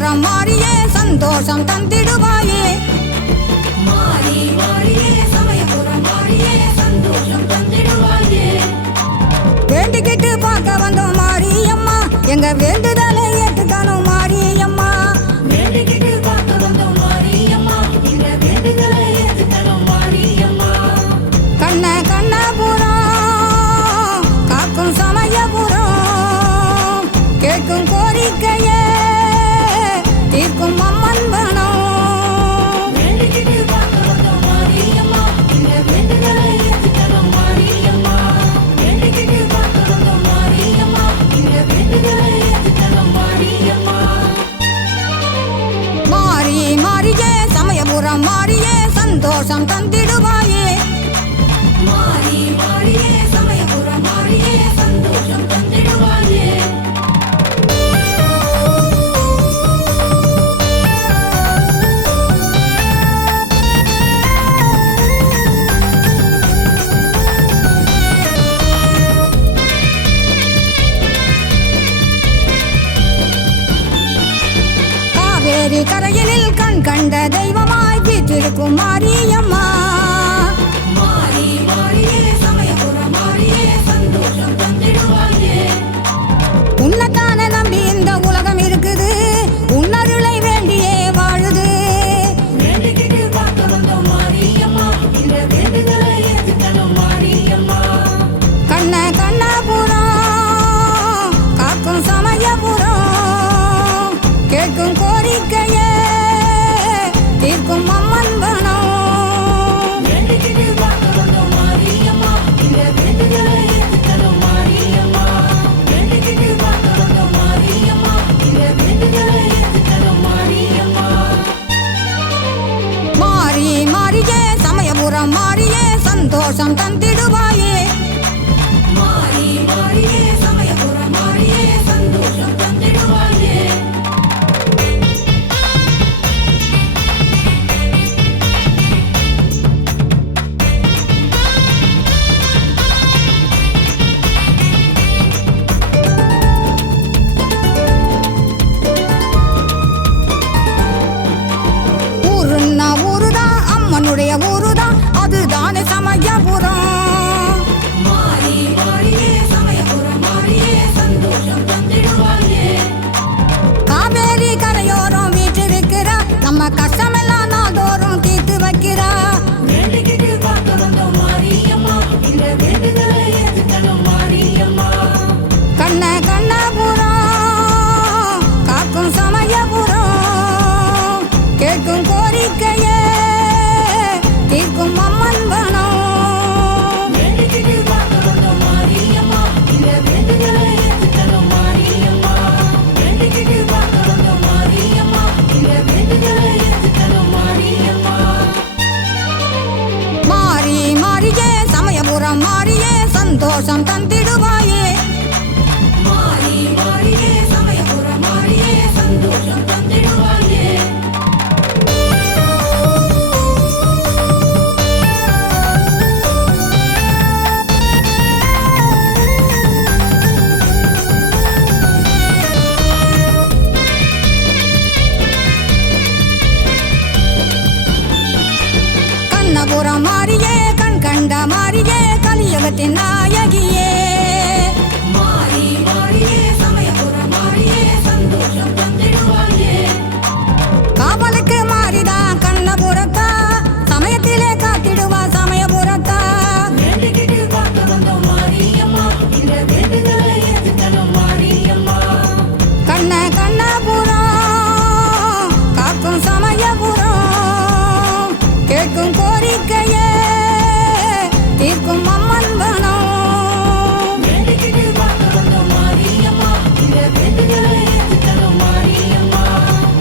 சமயபுரம் மாறியே சந்தோஷம் தந்திடுவாயே. மாறி மாறியே சமயபுரம் மாறியே சந்தோஷம் தந்திடுவாயே. வேண்டிக்கிட்டு பார்க்க வந்தோம் மாரியம்மா, எங்க வேண்டுதலை ஏற்றுக்கணும் மாரியம்மா. வேண்டிக்கிட்டு பார்க்க வந்தோம் மாரியம்மா, எங்க வேண்டுதலை ஏற்றுக்கணும் மாரியம்மா. கண்ணபுரம் காக்கும் சமயபுரம் கேட்கும் கோரிக்கையே தீர்க்கும் அம்மன் வனம். வேண்டிக்கிட்டு பார்க்க வந்தோம் மாரியம்மா, எங்க வேண்டுதலை ஏற்றுக்கணும் மாரியம்மா. வேண்டிக்கிட்டு பார்க்க வந்தோம் மாரியம்மா, எங்க வேண்டுதலை ஏற்றுக்கணும் மாரியம்மா. மாறி மாறியே சமயபுரம் மாறியே சந்தோஷம் தந்திடுவாயே. மாறி மாறியே சமயபுரம் மாறியே சந்தோஷம் தந்திடுவாயே. காவேரி கரையினில் கண் கண்ட தெய்வமாய் வீற்றிருக்கும் மாரியம்மா. மாறி மாறியே சமயபுரம் மாறியே சந்தோஷம் தந்திடுவாயே. உன்னைத்தான நம்பி இந்த உலகம் இருக்குது, உன்னருளை வேண்டியே வாழுது. வேண்டிக்கிட்டு பார்க்க வந்தோம் மாரியம்மா, எங்க வேண்டுதலை ஏற்றுக்கணும் மாரியம்மா. கண்ணபுரம் காக்கும் சமயபுரம் கேட்கும் கோரிக்கையே தீர்க்கும் அம்மன் வனம். வேண்டிக்கிட்டு பார்க்க வந்தோம் மாரியம்மா, எங்க வேண்டுதலை ஏற்றுக்கணும் மாரியம்மா. வேண்டிக்கிட்டு பார்க்க வந்தோம் மாரியம்மா, எங்க வேண்டுதலை ஏற்றுக்கணும் மாரியம்மா. மாறி மாறியே சமயபுரம் மாறியே சந்தோஷம் தந்திடுவாயே. மாறி மாறியே சமயபுரம் மாறியே சந்தோஷம் தந்திடுவாயே. ஊருன்னா ஊருதான், அம்மனுடைய ஊருதான், அதுதானே சமயபுரம். மாறி மாறியே சமயபுரம் மாறியே சந்தோஷம் தந்திடுவாயே. காவேரி கரையோரம் வீற்றிருக்கிறா, நம்ம கஷ்டமெல்லாம் நாள்தோறும் தீர்த்து வைக்கிறா. வேண்டிக்கிட்டு பார்க்க வந்தோம் மாரியம்மா, எங்க வேண்டுதலை ஏற்றுக்கணும் மாரியம்மா. கண்ணபுரம் காக்கும் சமயபுரம் கேட்கும் கோரிக்கையே தீர்க்கும் அம்மன் வனம். வேண்டிக்கிட்டு பார்க்க வந்தோம் மாரியம்மா, எங்க வேண்டுதலை ஏற்றுக்கணும் மாரியம்மா. வேண்டிக்கிட்டு பார்க்க வந்தோம் மாரியம்மா, எங்க வேண்டுதலை ஏற்றுக்கணும் மாரியம்மா. மாறி மாறியே சமயபுரம் மாறியே சந்தோஷம் தந்திடுவாயே. மாறி மாறியே சமயபுரம் மாறியே சந்தோஷம் தந்திடுவாயே. கண்ணபுரம் மாறியே கண் கண்ட மாறியே கலியுகத்தின் நாயகியே. மாறி மாறியே சமயபுரம் மாறியே சந்தோஷம் தந்திடுவாயே. காவலுக்கு மாறிதான் கண்ணபுரத்தா, சமயத்திலே காத்திடுவா சமயபுரத்தா. வேண்டிக்கிட்டு பார்க்க வந்தோம் மாரியம்மா, எங்க வேண்டுதலை ஏற்றுக்கணும் மாரியம்மா. கண்ணபுரம் காக்கும் சமயபுரம் கேட்கும் கோரிக்கையே தீர்க்கும் அம்மன் வனம். வேண்டிக்கிட்டு பார்க்க வந்தோம் மாரியம்மா, எங்க வேண்டுதலை ஏற்றுக்கணும் மாரியம்மா.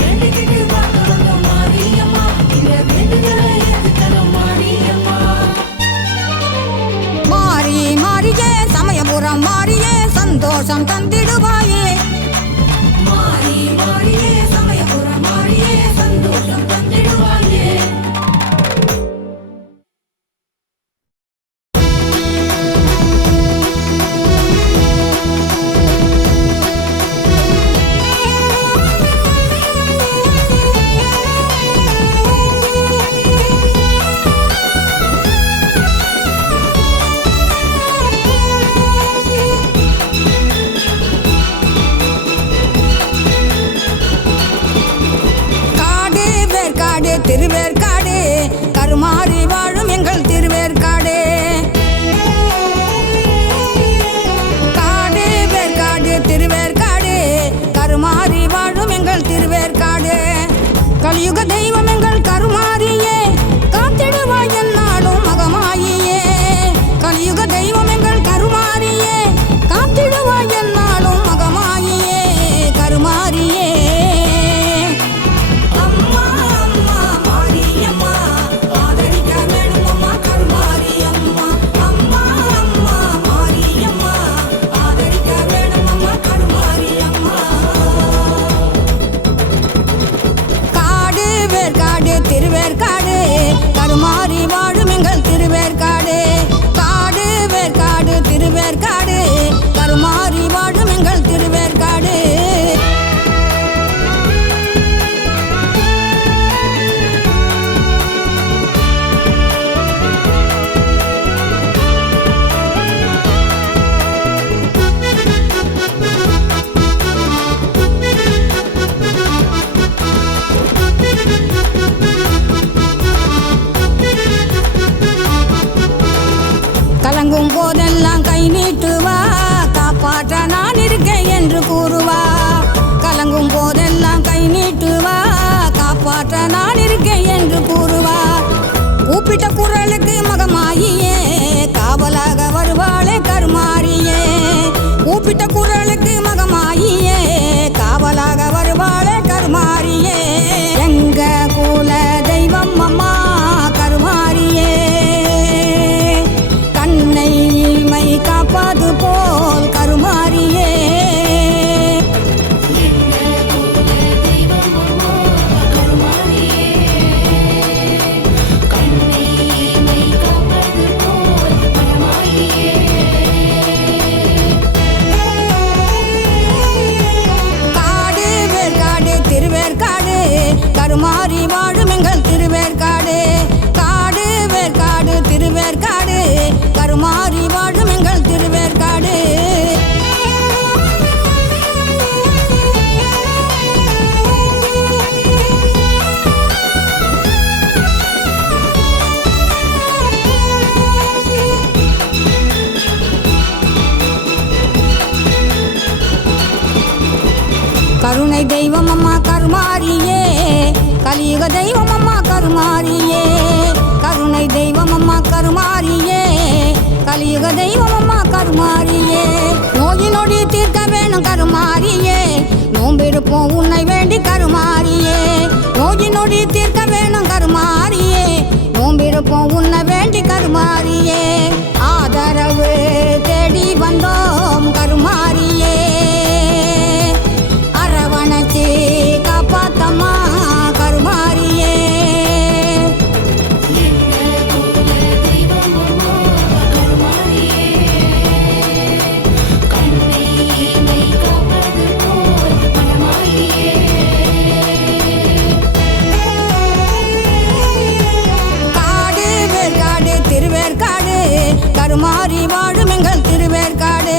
வேண்டிக்கிட்டு பார்க்க வந்தோம் மாரியம்மா, எங்க வேண்டுதலை ஏற்றுக்கணும் மாரியம்மா. மாறி மாறியே சமயபுரம் மாறியே சந்தோஷம் தந்திடுவாயே. மாறி மாறியே சமயபுரம் மாறியே சந்தோஷம் தந்திடுவாயே. திருவேற்காடு கருமாறி வாழும் எங்கள் திருவேற்காடு. காடு வேற்காடு திருவேற்காடு கருமாறி வாழும் எங்கள் திருவேற்காடு. கலியுக தெய்வம் எங்கள் கருமாரியே காத்திடுவாய் என்னாலும் மகமாயியே. கலியுக தெய்வம் எங்கள் கருமாரியே காத்திடுவாய் என்னாலும் மகமாயியே கருமாரியே. அம்மா அம்மா மாரியம்மா ஆதரிக்க வேணும் அம்மா கருமாரியம்மா. அம்மா அம்மா மாரியம்மா ஆதரிக்க வேணும் அம்மா கருமாரியம்மா. காடு வேற்காடு திருவேற்காடு கருமாறி வாழும் எங்கள் திருவேற்காடு. காடு வேற்காடு திருவேற்காடு கருமாறி வாழும் எங்கள் திருவேற்காடு. கலங்கும் போதெல்லாம் கை நீட்டுவா காப்பாற்ற நான் இருக்கேன் என்று கூறுவா. கலங்கும் போதெல்லாம் கை நீட்டுவா காப்பாற்ற நான் இருக்கேன் என்று கூறுவா. கூப்பிட்ட குரலுக்கு மகமாயியே காவலாக வருவாளே கருமாரியே. கூப்பிட்ட குரலுக்கு மகமாயியே காவலாக வருவாளே கருமாரியே. எங்க குல தெய்வம் அம்மா கருமாரியே. கண்ணை இமை காப்பாது போல் கருமாரியே. காடு வேற்காடு திருவேற்காடு கருமாறி வாழும் எங்கள் திருவேற்காடு. காடு வேற்காடு திருவேற்காடு கருமாறி வாழும் எங்கள் திருவேற்காடு. கருணை தெய்வம் அம்மா கருமாரியே கலியுக தெய்வம் அம்மா கருமாரியே. கருணை தெய்வம் அம்மா கருமாரியே கலியுக தெய்வம் அம்மா கருமாரியே. நோய் நொடி தீர்க்க வேணும் கருமாரியே நோம்பிருப்போம் உன்னை வேண்டி கருமாரியே. நோய் நொடி தீர்க்க வேணும் கருமாரியே நோம்பிருப்போம் உன்னை வேண்டி கருமாரியே. ஆதரவு தேடி வந்தோம் கருமாரியே அரவணைச்சி காப்பாத்தம்மா கருமாரியே. காடு வேற்காடு திருவேற்காடு கருமாறி வாழும் எங்கள் திருவேற்காடு.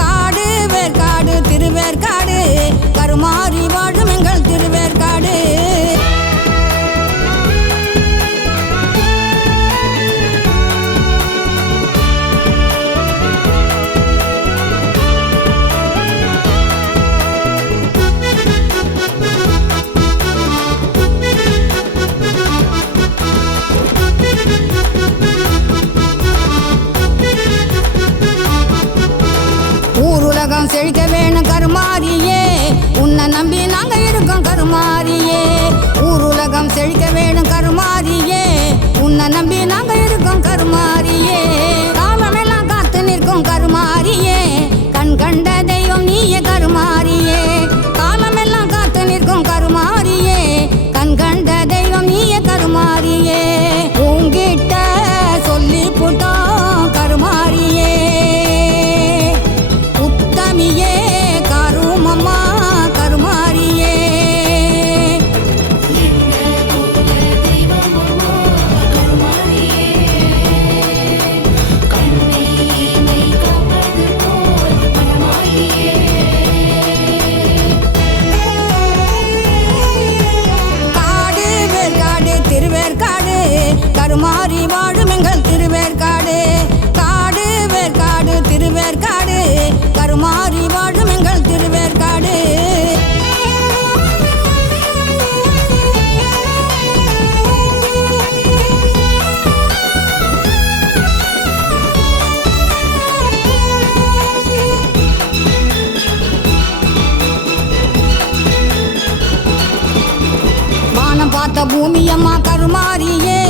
காடு வேற்காடு திருவேற்காடு கருமாறி வாழும் எங்கள் திருவேற்காடு. ஊருலகம் செழிக்க வேணும் கருமாரியே உன்னை நம்பி நாங்க இருக்கோம் கருமாரியே. ஊருலகம் செழிக்க வேணும் கருமாரியே உன்னை நம்பி நாங்க இருக்கோம் கருமாரியே. காலமெல்லாம் காத்து நிற்கும் கருமாரியே கண் கண்ட தெய்வம் நீயே கருமாரியே. காலமெல்லாம் காத்து நிற்கும் கருமாரியே கண் கண்ட தெய்வம் நீயே கருமாரியே. உங்கிட்ட சொல்லி புட்டோம் கருமாரியே உத்தமியே கருமம்மா கருமாரியே. தெய்வம் அம்மா கருமாரியே. பார்த்த பூமியம்மா கருமாரியே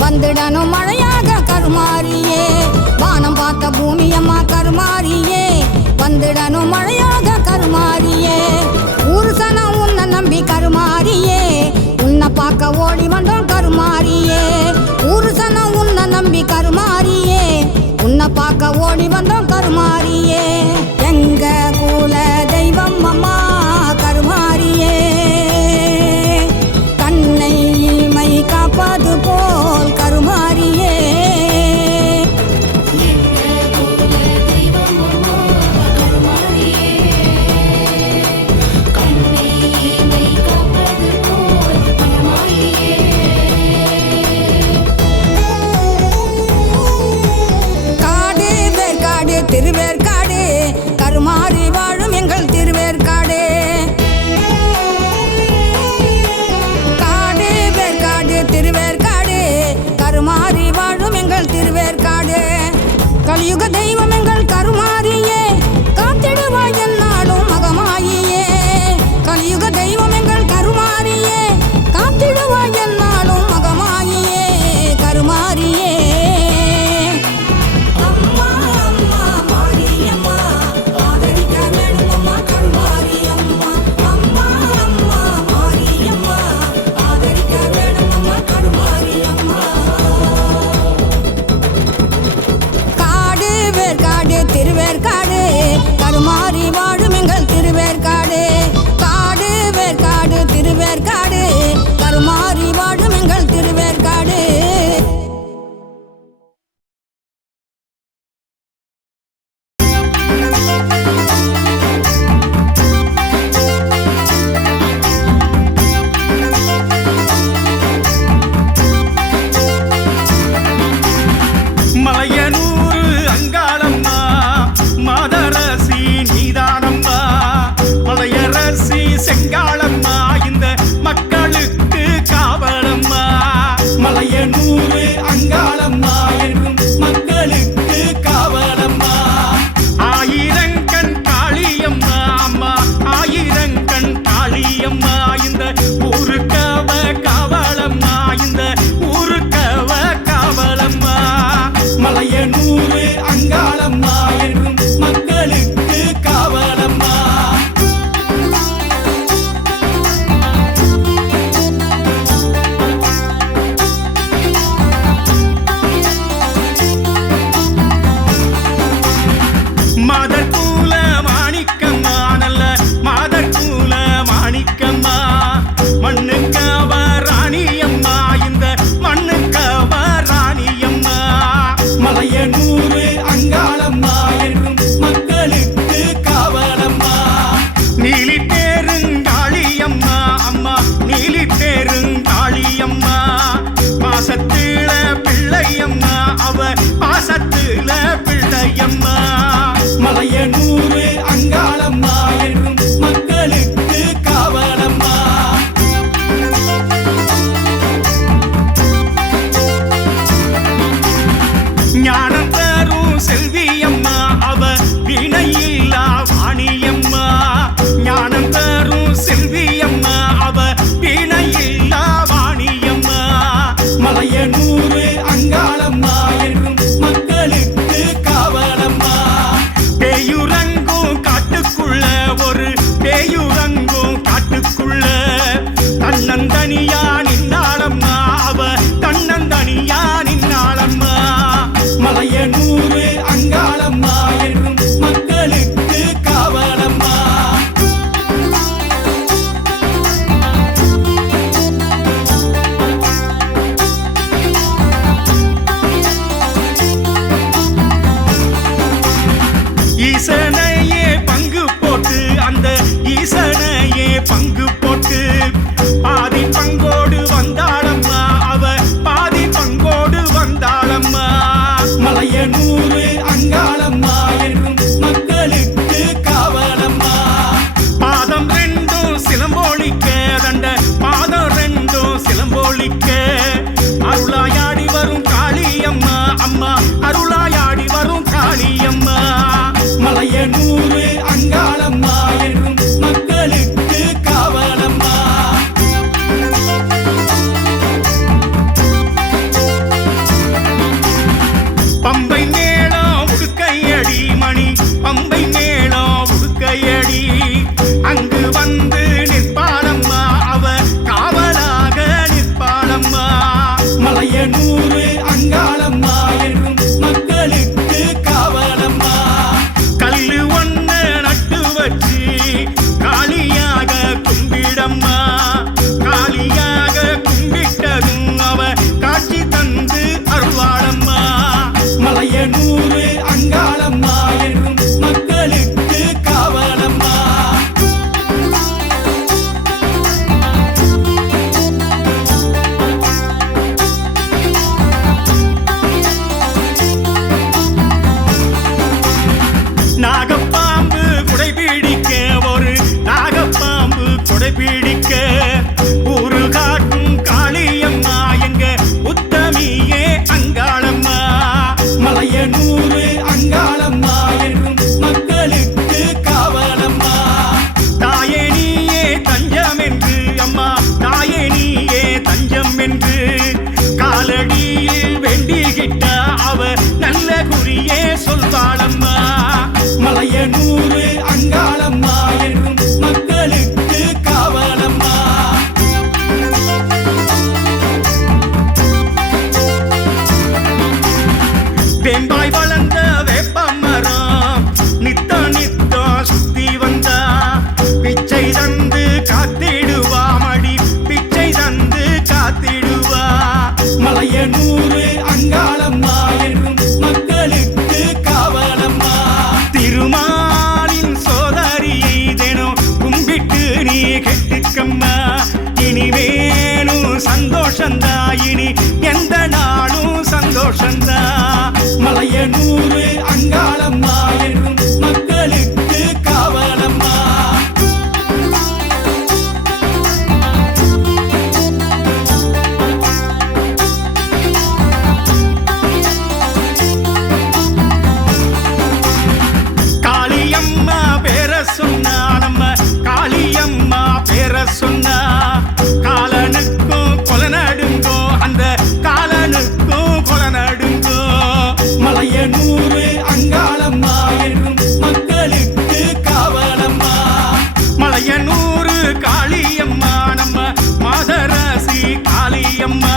வந்துடணும் மழையாக கருமாரியே வானம் பார்த்த பூமியம்மா கருமாரியே வந்துடணும் மழையாக கருமாரியே ஊரு சனம் உன்னை நம்பி கருமாரியே உன்னை பார்க்க ஓடி வந்தோம் கருமாரியே ஊரு சனம் உன்னை நம்பி கருமாரியே உன்னை பார்க்க ஓடி வந்தோம் கருமாரியே எங்க குல தெய்வம் அம்மா கருமாரியே கண்ணை இமை காப்பது போல் கருமாரியே திருவேற்காடு கருமாரி வாழும் எங்கள் திருவேற்காடு காடு வேற்காடு திருவேற்காடு கருமாரி வாழும் எங்கள் திருவேற்காடு கலியுக தெய்வம் எங்கள் கருமாரியே காத்திடுவாய் என்னாலும் மகமாயியே கலியுக தெய்வம் எங்கள் கருமாரியே காத்திடுவாய் என்னாலும் மகமாயியே கருமாரியே திருவேற்காடு கருமாரி வாழும் எங்கள் திருவேற்காடு காடு வேற்காடு திருவேற்காடு கருமாரி வாழும் எங்கள் திருவேற்காடு செங்காளம்மா இந்த மக்களுக்கு காவலம்மா மலையனூரு அங்காளம்மா என்றும் மக்களுக்கு காவலம்மா ஆயிரங்கண் காளியம்மா அம்மா ஆயிரங்கண் காளியம்மா இந்த ஊருக்கவ காவலம்மா இந்த ஊருக்கவ காவலம்மா மலையனூரு அங்காளம்மா என்றும் மக்களுக்கு காவலம்மா மாதர்கூல மாணிக்கம்மா நல்ல மாதர்கூல மாணிக்கம்மா மண்ணுக்கவ ராணியம்மா இந்த மண்ணுக்கவ ராணியம்மா மலையனூரு அங்காளம்மா என்றும் மக்களுக்கு காவலம்மா நீலி பேருங்காளியம்மா அம்மா நீலி பேருங்காளியம்மா பாசத்துல பிள்ளையம்மா அவ பாசத்துல பிள்ளையம்மா மலையனூரு அங்காளம்மா என்றும் மக்களுக்கு காவலம்மா ஞானம் தரும் செல்வியம்மா அவ வினையில்லா வாணியம்மா ஞானம் தரும் செல்வியம்மா அவ வினையில்லா வாணியம்மா மலையனூரு அங்காளம்மா என்றும் மக்களுக்கு காவலம்மா பேயுறங்கும் மலையனூர் அங்காளம்மா என்றும் மக்களுக்கு காவலம்மா. வேம்பாய் வளர்ந்த வேப்பமரம் நித்த நித்த சுத்தி வந்தா பிச்சை தந்து காத்திடுவா மடி பிச்சை தந்து காத்திடுவா. மலையனூர் அங்காளம்மா என்றும் மக்களுக்கு காவலம்மா. திருமாலின் சோதரியை தினம் கும்பிட்டு நீ கெட்டுக்கம்மா. இனி வேணும் சந்தோஷந்தா, இனி எந்த நாளும் சந்தோஷந்தா. மலையனூர் அங்காளம்மா என்றும் மக்களுக்கு காவலம்மா. காளியம்மா பேர சொன்னா நம்ம காளியம்மா பேர சொன்னா காலனுக்கும் கொலை நடுங்கோ, அந்த காலனுக்கும் கொலை நடுங்கோ. மலையனூர் அங்காளம்மா என்றும் மக்களுக்கு காவலம்மா. மலையனூர் காளியம்மா நம்ம மாதராசி காளியம்மா.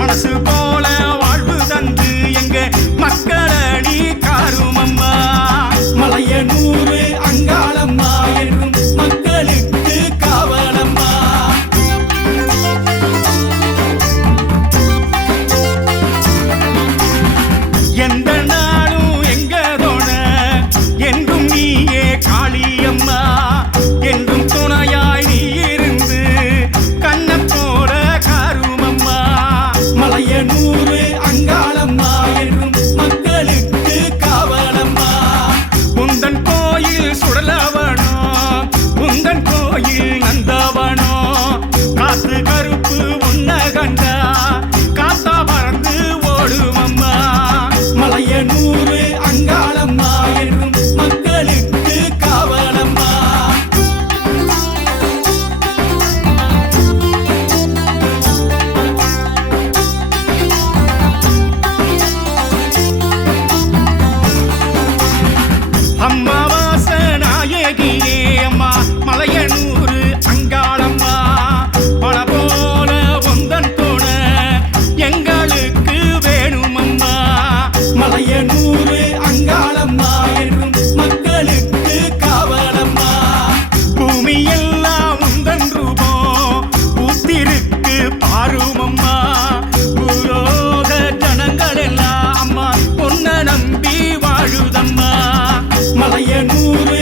மனசு போல வாழ்வு தந்து எங்க மக்களை நீ காருமம்மா. மலையனூர் அங்காளம்மா என்றும் மக்களுக்கு காவலம்மா. எந்த நாளும் எங்க தோண என்றும் நீயே காளியம்மா. என்றும் துணையாய் நீ இருந்து கண்ண போல காருமம்மா. மலையனூர் அங்காளம்மா என்றும் மக்களுக்கு காவலம்மா. உந்தன் கோயில் சுடலவனோ, உந்தன் கோயில் நந்தவனோ, காத்து கருப்பு உன்ன கண்டா காத்தா பறந்து ஓடுமம்மா. மலையனூர் அங்காளம்மா என்றும் மக்களுக்கு காவலம்மா. அம்மாவாச நாயகியே அம்மா மலையனூர் அங்காளம்மா. பல போல உந்தன் துணை எங்களுக்கு வேணுமம்மா. மலையனூர் அங்காளம்மா என்றும் மக்களுக்கு காவலம்மா. பூமி எல்லாம் உந்தன் ரூபம் பூத்திருக்கு பாருமம்மா. பூலோக ஜனங்கள் எல்லாம் அம்மா பொன்ன நம்பி வாழுதம்மா. மலையனூர்